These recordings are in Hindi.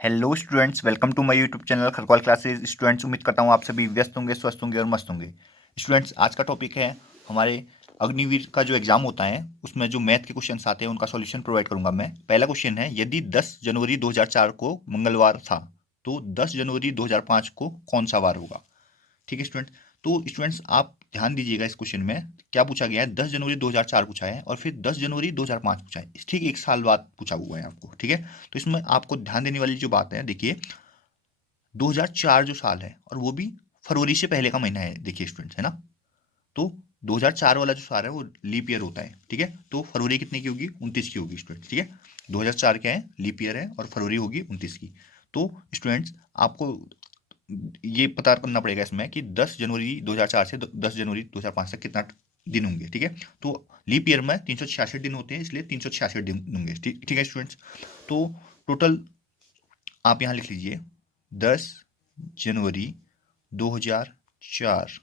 Hello students, welcome to my YouTube channel Khargol classes. Students, उम्मीद करता हूँ आप सभी व्यस्त होंगे, स्वस्थ होंगे और मस्त होंगे। स्टूडेंट्स, आज का टॉपिक है हमारे अग्निवीर का जो एग्जाम होता है उसमें जो मैथ के क्वेश्चंस आते हैं उनका सॉल्यूशन प्रोवाइड करूंगा मैं। पहला क्वेश्चन है, यदि 10 जनवरी 2004 को मंगलवार था तो 10 जनवरी 2005 को कौन सा वार होगा। ठीक है स्टूडेंट। तो स्टूडेंट्स आप ध्यान दीजिएगा, इस क्वेश्चन में क्या पूछा गया है, 10 जनवरी 2004 पूछा है और फिर 10 जनवरी 2005 पूछा है, ठीक एक साल बाद पूछा हुआ है आपको। ठीक है, तो इसमें आपको ध्यान देने वाली जो बात है, देखिए 2004 जो साल है और वो भी फरवरी से पहले का महीना है, देखिए स्टूडेंट्स, है ना। तो 2004 वाला जो साल है वो लीप ईयर होता है। ठीक है, तो फरवरी कितने की होगी, 29 की होगी स्टूडेंट। ठीक है, 2004 क्या है, लीप ईयर है और फरवरी होगी 29 की। तो स्टूडेंट्स आपको ये पता करना पड़ेगा इसमें कि 10 जनवरी 2004 से 10 जनवरी 2005 तक कितना दिन होंगे। ठीक है, तो लीप ईयर में 366 दिन होते हैं, इसलिए 366 दिन होंगे। ठीक है स्टूडेंट्स। तो टोटल आप यहाँ लिख लीजिए, 10 जनवरी 2004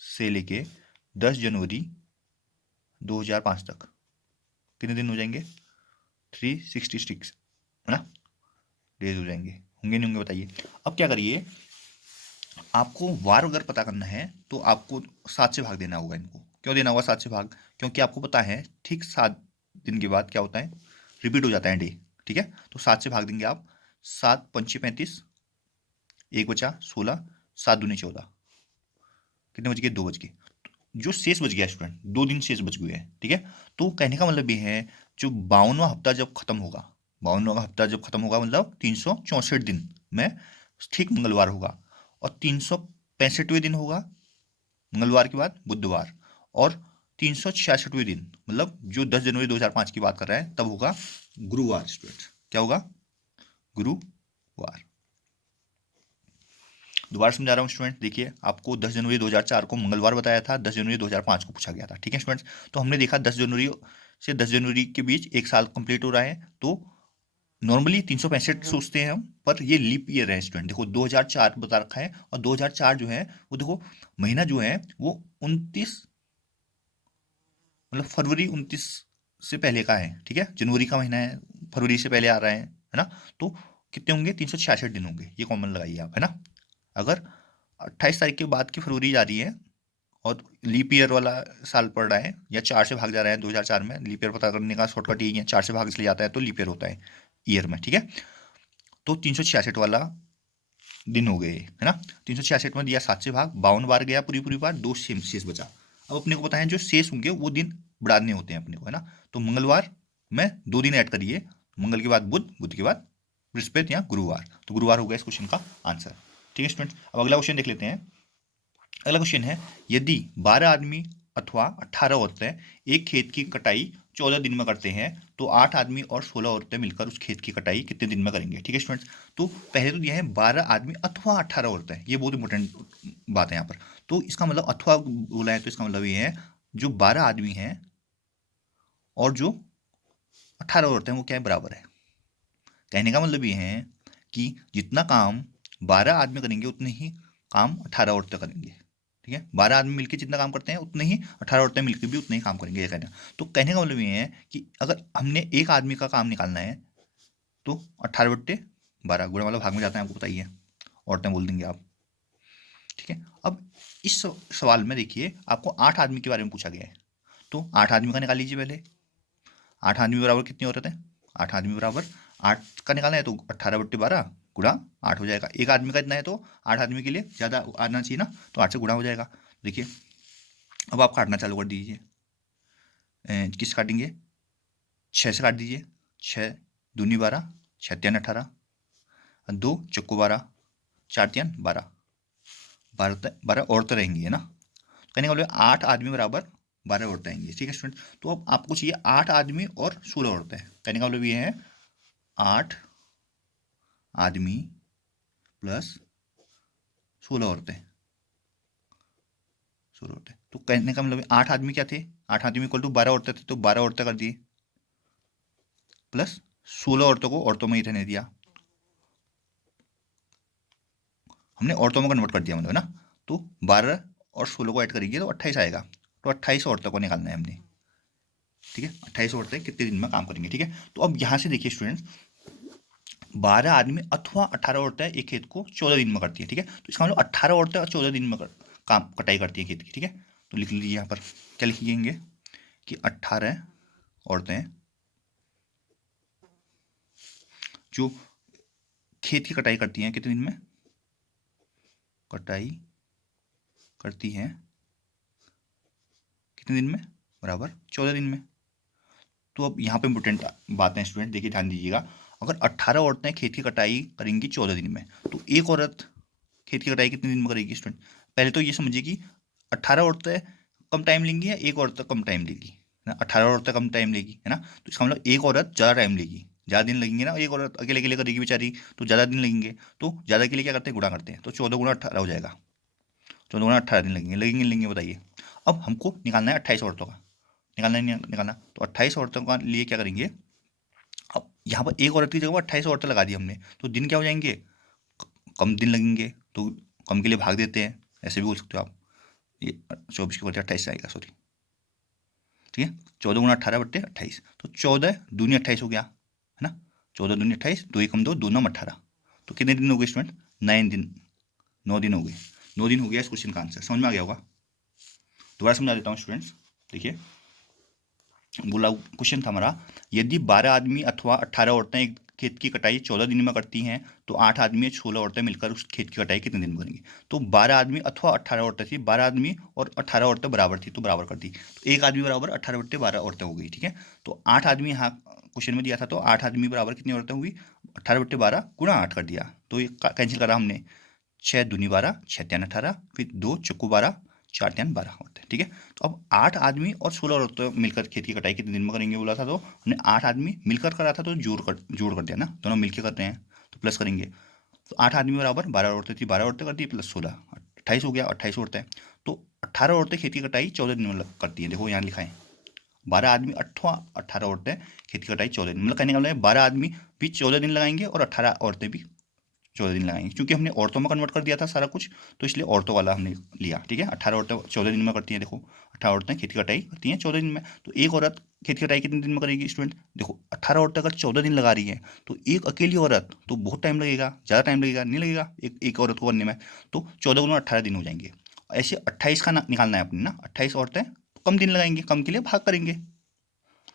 से लेके 10 जनवरी 2005 तक कितने दिन हो जाएंगे, 366, है ना, डेज हो जाएंगे। होंगे नहीं होंगे बताइए। अब क्या करिए, आपको वार अगर पता करना है तो आपको 7 से भाग देना होगा इनको। क्यों देना होगा 7 से भाग, क्योंकि आपको पता है ठीक 7 दिन के बाद क्या होता है, रिपीट हो जाता है डे। ठीक है, तो 7 से भाग देंगे आप, 7 पंचे 35, एक बचा 16, 7 दूनी 14, कितने बच गए, 2 बच गए। जो शेष बच गया स्टूडेंट, 2 दिन शेष बच गए हैं। ठीक है, तो कहने का मतलब ये है, जो 52वां हफ्ता जब खत्म होगा, 52वां हफ्ता जब खत्म होगा मतलब 364 दिन में ठीक मंगलवार होगा, और 365वें दिन होगा मंगलवार के बाद बुधवार, और 366वें दिन मतलब जो 10 जनवरी 2005 की बात कर रहे हैं तब होगा गुरुवार। स्टूडेंट क्या होगा, गुरुवार। दोबारा समझा रहा हूँ स्टूडेंट, देखिए आपको 10 जनवरी 2004 को मंगलवार बताया था, 10 जनवरी 2005 को पूछा गया था। ठीक है स्टूडेंट्स, तो हमने देखा 10 जनवरी से 10 जनवरी के बीच एक साल कंप्लीट हो रहा है, तो नॉर्मली 365 सोचते हैं हम, पर ये लीप ईयर है स्टूडेंट। देखो 2004 बता रखा है, और 2004 जो है वो देखो महीना जो है वो 29, मतलब फरवरी 29 से पहले का है। ठीक है, जनवरी का महीना है, फरवरी से पहले आ रहा है ना। तो कितने होंगे, 366 दिन होंगे, ये कॉमन लगाइए आप, है ना। अगर 28 तारीख के बाद की फरवरी जा रही है और लीप ईयर वाला साल पड़ रहा है, या 4 से भाग जा रहा है, 2004 में लीप ईयर पता करने का शॉर्टकट यही है, 4 से भाग इसलिए जाता है तो लीप ईयर होता है ईयर में। ठीक है, तो 366 वाला दिन हो गए, है ना। 366 में दिया 7 से भाग, 52 बार गया पूरी पूरी बार, 2 शेष बचा। अब अपने को पता है जो शेष होंगे वो दिन बढ़ाने होते हैं अपने को, है ना। तो मंगलवार में 2 दिन ऐड करिए, मंगल के बाद बुध, बुध के बाद बृहस्पति या गुरुवार, तो गुरुवार हो गया इस क्वेश्चन का आंसर। ठीक है स्टूडेंट्स, अब अगला क्वेश्चन देख लेते हैं। अगला क्वेश्चन है, यदि 12 आदमी अथवा 18 औरतें एक खेत की कटाई 14 दिन में करते हैं तो 8 आदमी और 16 औरतें मिलकर उस खेत की कटाई कितने दिन में करेंगे। ठीक है स्टूडेंट्स, तो पहले तो यह है 12 आदमी अथवा 18 औरतें, ये बहुत इंपॉर्टेंट बात है यहाँ पर। तो इसका मतलब अथवा बोला है तो इसका मतलब ये है, जो 12 आदमी हैं और जो 18 औरतें हैं वो क्या है, बराबर है। कहने का मतलब ये है कि जितना काम 12 आदमी करेंगे उतने ही काम 18 औरतें करेंगे। ठीक है, 12 आदमी मिलकर जितना काम करते हैं उतने ही 18 औरतें मिलकर भी उतने ही काम करेंगे, ये कहना। तो कहने का मतलब ये है कि अगर हमने एक आदमी का काम निकालना है तो 18/12 गुणा वाला भाग में जाता है, आपको बताइए, औरतें बोल देंगे आप। ठीक है, अब इस सवाल में देखिए आपको 8 आदमी के बारे में पूछा गया है, तो 8 आदमी का निकाल लीजिए पहले। 8 आदमी बराबर कितनी औरत है, 8 आदमी बराबर 8 का निकालना है तो 18/12 गुणा 8 हो जाएगा। एक आदमी का इतना है तो 8 आदमी के लिए ज़्यादा आना चाहिए ना, तो 8 से गुणा हो जाएगा। देखिए अब आप काटना चालू कर दीजिए, किस काटेंगे, 6 से काट दीजिए, 6 दूनी 12, 6 तियान 18, 2 चक्कू 12, 4 तियान 12, 12 औरतें रहेंगी, है ना। कहने का मतलब 8 आदमी बराबर 12 औरतें आएंगी। ठीक है स्टूडेंट, तो अब आपको चाहिए 8 आदमी और 16 औरतें। कहने का मतलब ये है 8 आदमी प्लस 16 औरतें, 16 औरतें। तो कहने का मतलब 8 आदमी क्या थे, 8 आदमी इक्वल टू 12 औरतें थे, तो 12 औरतें कर दिए, प्लस 16 औरतों को औरतों में ही रहने दिया, हमने औरतों में कन्वर्ट कर दिया मतलब, है ना। तो 12 और 16 को ऐड करेंगे तो 28 आएगा, तो 28 औरतों को निकालना है हमने। ठीक है, 28 औरतें कितने दिन में काम करेंगे। ठीक है, तो अब यहाँ से देखिए स्टूडेंट्स, 12 आदमी अथवा 18 औरतें एक खेत को 14 दिन में करती है, ठीक है। तो इसका मतलब 18 औरतें और 14 दिन में काम कटाई करती है खेत की, ठीक है। तो लिख लीजिए यहाँ पर क्या लिखेंगे कि 18 औरतें जो खेत की कटाई करती हैं कितने दिन में, कटाई करती हैं कितने दिन में, बराबर 14 दिन में। तो अब यहाँ पे इंपोर्टेंट बात है स्टूडेंट, देखिए ध्यान दीजिएगा। अगर 18 औरतें खेत की कटाई करेंगी 14 दिन में, तो एक औरत खेत की कटाई कितने दिन में करेगी स्टूडेंट। पहले तो ये समझिए कि 18 औरतें कम टाइम लेंगी या एक औरत कम टाइम लेगी, है ना। 18 औरतें कम टाइम लेगी, है ना। तो इसका मतलब एक औरत ज़्यादा टाइम लेगी, ज़्यादा दिन लगेंगे ना। एक औरत अकेले अकेले करेगी बेचारी, तो ज़्यादा दिन लगेंगे। तो ज़्यादा के लिए क्या करते हैं, गुणा करते हैं। तो 14 गुणा 18 हो जाएगा, 14 गुणा 18 दिन लगेंगे, लगेंगे लगेंगे बताइए। अब हमको निकालना है 28 औरतों का, निकालना है निकालना। तो 28 औरतों का लिए क्या करेंगे, अब यहाँ पर एक औरत की जगह 28 औरतें लगा दी हमने, तो दिन क्या हो जाएंगे, कम दिन लगेंगे। तो कम के लिए भाग देते हैं, ऐसे भी बोल सकते हो आप। ये 24 के बच्चे 28 आएगा, सॉरी, ठीक है। 14 गुणा 18 बट्टे 28, तो 14 दूनी 28 हो गया, है ना। 14 दूनी 28, 2 एकम 2, 2 नम 18। तो कितने दिन हो गए स्टूडेंट, 9 दिन, 9 दिन हो गए। 9 दिन हो गया इस क्वेश्चन का आंसर, समझ में आ गया होगा। दोबारा समझा देता हूँ स्टूडेंट्स, देखिए। बोला क्वेश्चन था हमारा, यदि 12 आदमी अथवा 18 औरतें एक खेत की कटाई 14 दिन में करती हैं, तो 8 आदमी या 16 औरतें मिलकर उस खेत की कटाई कितने दिन में करेंगी। तो 12 आदमी अथवा 18 औरतें थी, 12 आदमी और 18 औरतें बराबर थी, तो बराबर कर दी। तो एक आदमी बराबर 18 बट्टे 12 औरतें हो गई, ठीक है। तो 8 आदमी यहाँ क्वेश्चन में दिया था, तो 8 आदमी बराबर कितनी औरतें हुई, 18 बट्टे 12 गुणा 8 कर दिया, तो ये कैंसिल करा हमने। 6 दूनी 12, 6 त्यान 18, फिर 2 चक्कू 12, 4 त्यान 12 होते हैं, ठीक है। तो अब 8 आदमी और 16 औरतें मिलकर खेत की कटाई कितने दिन में करेंगे बोला था, तो हमने 8 आदमी मिलकर करा था, तो जोड़ कर दिया ना, दोनों मिलकर करते हैं तो प्लस करेंगे। तो 8 आदमी बराबर 12 औरतें थी, 12 औरतें कर दी प्लस 16, 28 हो गया, 28 औरतें। तो 18 औरतें खेती की कटाई 14 दिन में करती हैं, देखो यहाँ लिखा है। 12 आदमी अथवा 18 औरतें खेती की कटाई 14 दिन, मतलब कहने का मतलब 12 आदमी भी 14 दिन लगाएंगे और 18 औरतें भी 14 दिन लगाएंगे, क्योंकि हमने औरतों में कन्वर्ट कर दिया था सारा कुछ, तो इसलिए औरतों वाला हमने लिया, ठीक है। 18 औरतें 14 दिन में करती हैं, देखो 18 औरतें खेती कटाई करती हैं 14 दिन में। तो एक औरत खेती कटाई कितने दिन में करेगी स्टूडेंट, देखो 18 औरतें अगर 14 दिन लगा रही हैं, तो एक अकेली औरत तो बहुत टाइम लगेगा, ज़्यादा टाइम लगेगा, नहीं लगेगा एक औरत को करने में। तो 14 गुना 18 दिन हो जाएंगे। ऐसे 28 का निकालना है अपने ना, 28 औरतें तो कम दिन लगाएंगे, कम के लिए भाग करेंगे,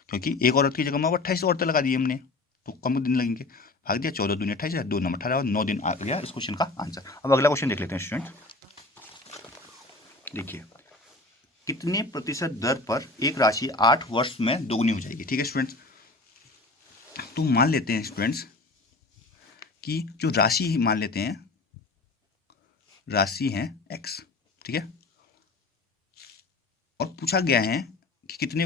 क्योंकि एक औरत की जगह में अब 28 औरतें लगा दी हमने, तो कम दिन लगेंगे। भाग दिया, 14 दूनी 28 है, 2 नंबर 18 और 9 दिन आ गया इस क्वेश्चन का आंसर। अब अगला क्वेश्चन देख लेते हैं स्टूडेंट, देखिए। कितने प्रतिशत दर पर एक राशि 8 वर्ष में दोगुनी हो जाएगी, ठीक है स्टूडेंट्स। तो मान लेते हैं स्टूडेंट्स कि जो राशि मान लेते हैं, राशि है x, ठीक है। और पूछा गया है कि कितने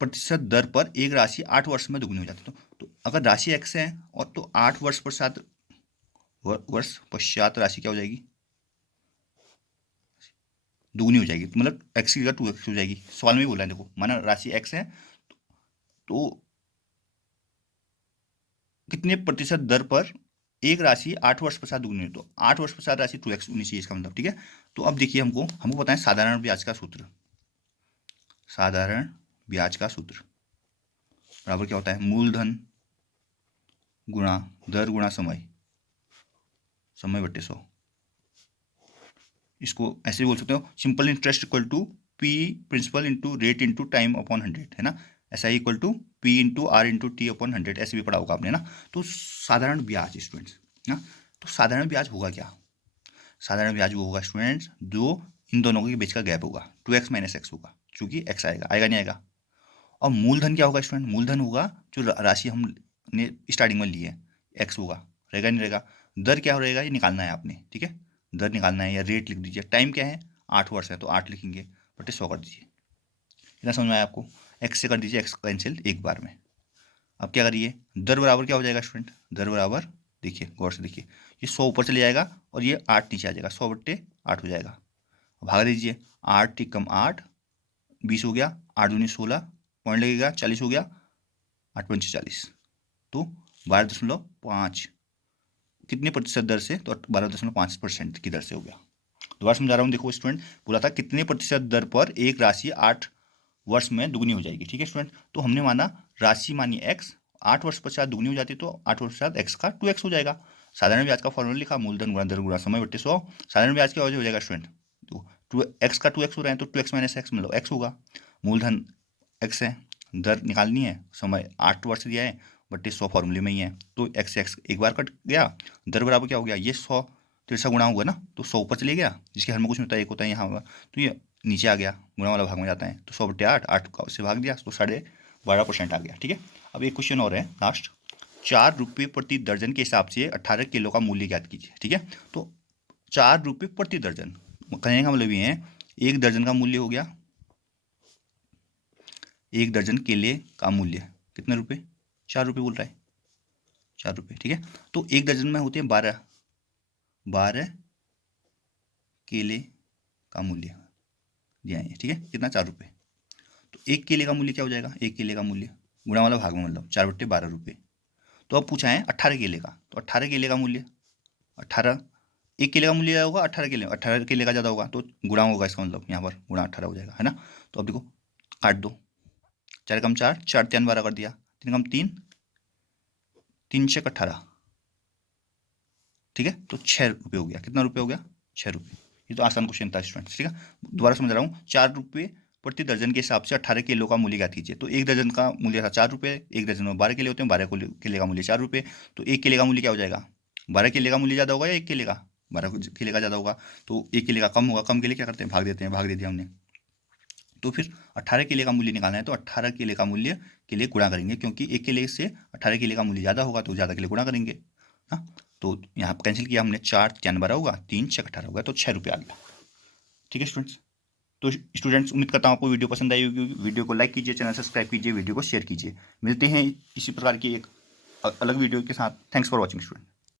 प्रतिशत दर पर एक राशि 8 वर्ष में दुगनी हो जाती है। तो अगर राशि x है और तो 8 वर्ष पश्चात राशि क्या हो जाएगी, दुगनी हो जाएगी। तो मतलब x की जगह 2x हो जाएगी, सवाल में ही बोला है, देखो माना राशि x है, तो कितने प्रतिशत दर पर एक राशि 8 वर्ष पश्चात दुगनी हो, तो 8 वर्ष पश्चात राशि 2x होनी चाहिए इसका मतलब, ठीक है। तो अब देखिए हमको पता है साधारण ब्याज का सूत्र, साधारण ब्याज का सूत्र बराबर क्या होता है, मूलधन गुणा दर गुणा समय, समय बट्टे 100। इसको ऐसे भी बोल सकते हो, simple interest equal to P principal into rate into time upon 100, है ना। ऐसा ही equal to P into R into T upon 100, ऐसे भी पढ़ा होगा आपने ना। तो साधारण ब्याज स्टूडेंट्स ना, तो साधारण ब्याज होगा क्या, साधारण ब्याज वो होगा स्टूडेंट्स जो इन दोनों के बीच का गैप होगा, 2x माइनस एक्स होगा, चूंकि x आएगा, आएगा नहीं आएगा। और मूलधन क्या होगा स्टूडेंट, मूलधन होगा जो राशि हमने स्टार्टिंग में ली है, x होगा, रहेगा नहीं रहेगा। दर क्या रहेगा ये निकालना है आपने, ठीक है। दर निकालना है या रेट लिख दीजिए, टाइम क्या है 8 वर्ष है तो 8 लिखेंगे, बटे 100 कर दीजिए। इतना समझ में आया आपको, x से कर दीजिए, x कैंसिल एक बार में। अब क्या करिए, दर बराबर क्या हो जाएगा स्टूडेंट, दर बराबर देखिए गौर से देखिए, ये 100 ऊपर चले जाएगा और ये 8 नीचे आ जाएगा, 100 बट्टे 8 हो जाएगा। भाग दीजिए, 8 टिक कम 8, 20 हो गया, 8 दूनी 16, पॉइंट लगेगा 40 हो गया, 8 पंचे 40, तो 12.5 कितने प्रतिशत दर से, तो 12.5% की दर से हो गया। दोबारा समझा रहा हूँ, देखो स्टूडेंट बोला था कितने प्रतिशत दर पर एक राशि 8 वर्ष में दुगनी हो जाएगी, ठीक है स्टूडेंट। तो हमने माना राशि मानी x, 8 वर्ष पश्चात दुगनी हो जाती है, तो 8 वर्ष पश्चात x का 2x हो जाएगा। साधारण ब्याज का फॉर्मूला लिखा, मूलधन गुणा दर गुणा समय बट्टे 100। साधारण ब्याज क्या हो जाएगा स्टूडेंट, तो x का 2x हो रहा है, तो 2x माइनस एक्स मतलब x होगा। मूलधन x है, दर निकालनी है, समय 8 वर्ष दिया है, बट्टे 100 फॉर्मूले में ही है, तो x एक बार कट गया, दर बराबर क्या हो गया, ये 100 तिरसा गुणा हुआ ना, तो 100 ऊपर चले गया, जिसके हर में कुछ नहीं होता है, एक होता है यहाँ, तो ये नीचे आ गया, गुणा वाला भाग में जाता है, तो 100 बट्टे 8, 8 का उससे भाग दिया, तो 12.5% आ गया। ठीक है, अब एक क्वेश्चन और है लास्ट, 4 रुपये प्रति दर्जन के हिसाब से 18 किलो का मूल्य ज्ञात कीजिए। ठीक है, तो 4 रुपये प्रति दर्जन कहने का मतलब ये है, एक दर्जन का मूल्य हो गया, एक दर्जन केले का मूल्य कितने रुपए, 4 रुपये बोल रहा है, 4 रुपये। ठीक है, तो एक दर्जन में होते हैं 12 केले का मूल्य दिया है। ठीक है, कितना, 4 रुपये, तो एक केले का मूल्य क्या हो जाएगा, एक केले का मूल्य गुणा वाला भाग में मतलब 4 बट्टे 12 रुपये। तो अब पूछा है 18 केले का, तो 18 केले का मूल्य 18, एक केले का मूल्य क्या होगा, 18 केले का ज़्यादा होगा, तो गुणा होगा, इसका मतलब यहाँ पर गुणा 18 हो जाएगा, है ना। तो अब देखो काट दो, 4 कम 4, 4 3 12 कर दिया, 3 कम 3, 3 6 18। ठीक है, तो 6 रुपये हो गया, कितना रुपये हो गया, 6 रुपये। ये तो आसान क्वेश्चन था स्टूडेंट्स। ठीक है, दोबारा समझ रहा हूँ, 4 रुपये प्रति दर्जन के हिसाब से 18 किलो का मूल्य ज्ञात कीजिए। तो एक दर्जन का मूल्य था 4 रुपये, एक दर्जन में 12 केले होते हैं, 12 केले का मूल्य 4 रुपये, तो एक केले का मूल्य क्या हो जाएगा, 12 केले का मूल्य ज़्यादा होगा या एक केले का, 12 केले का ज़्यादा होगा, तो एक केले का कम होगा, कम केले क्या करते हैं, भाग देते हैं, भाग दे दिया हमने। तो फिर 18 केले का मूल्य निकालना है, तो 18 केले का मूल्य के लिए गुणा करेंगे, क्योंकि एक केले से 18 केले का मूल्य ज़्यादा होगा, तो ज़्यादा के लिए गुणा करेंगे। हाँ, तो यहाँ पर कैंसिल किया हमने, 4 3 12 होगा, 3 6 18 होगा, तो 6 रुपये आ गया। ठीक है स्टूडेंट्स, तो स्टूडेंट्स उम्मीद करता हूँ आपको वीडियो पसंद आई होगी। वीडियो को लाइक कीजिए, चैनल सब्सक्राइब कीजिए, वीडियो को शेयर कीजिए। मिलते हैं इसी प्रकार की एक अलग वीडियो के साथ। Thanks for watching student.